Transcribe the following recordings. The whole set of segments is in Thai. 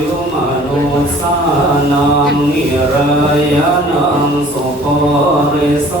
ยุมานุสานังนิรายานังสุปริโส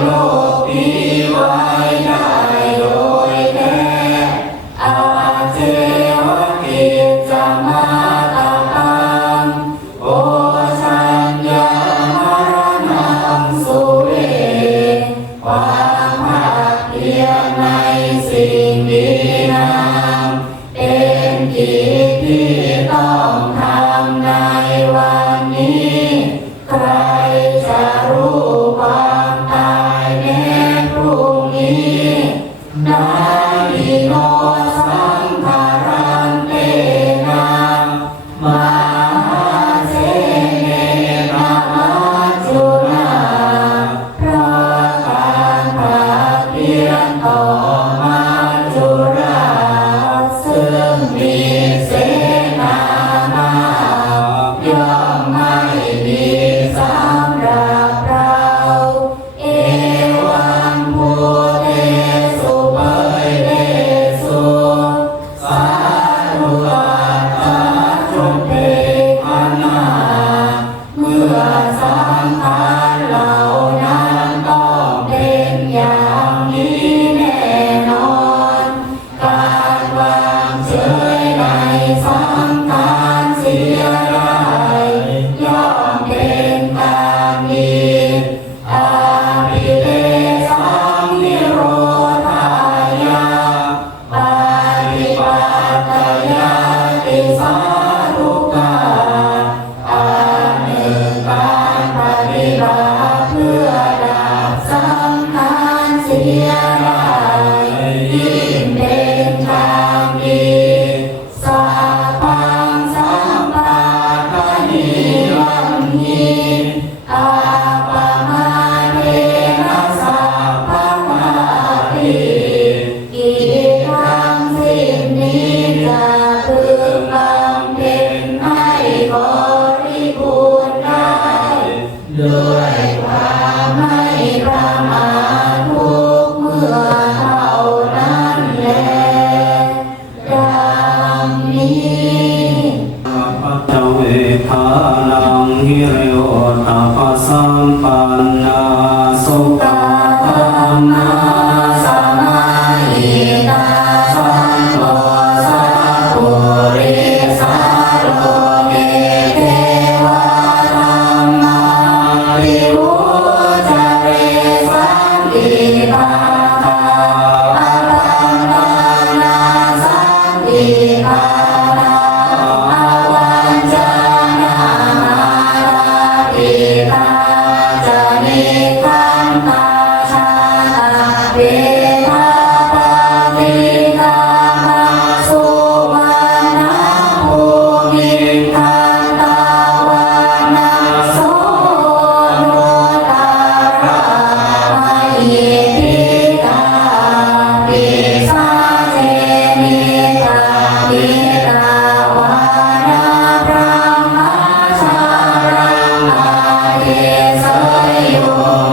โล ย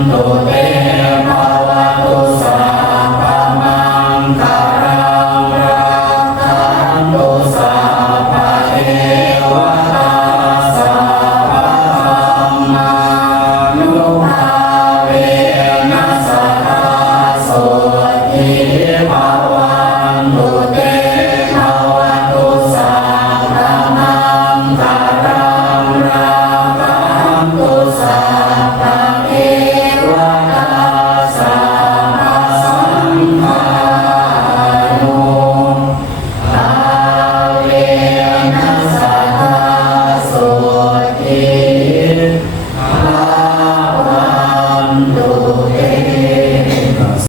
Namo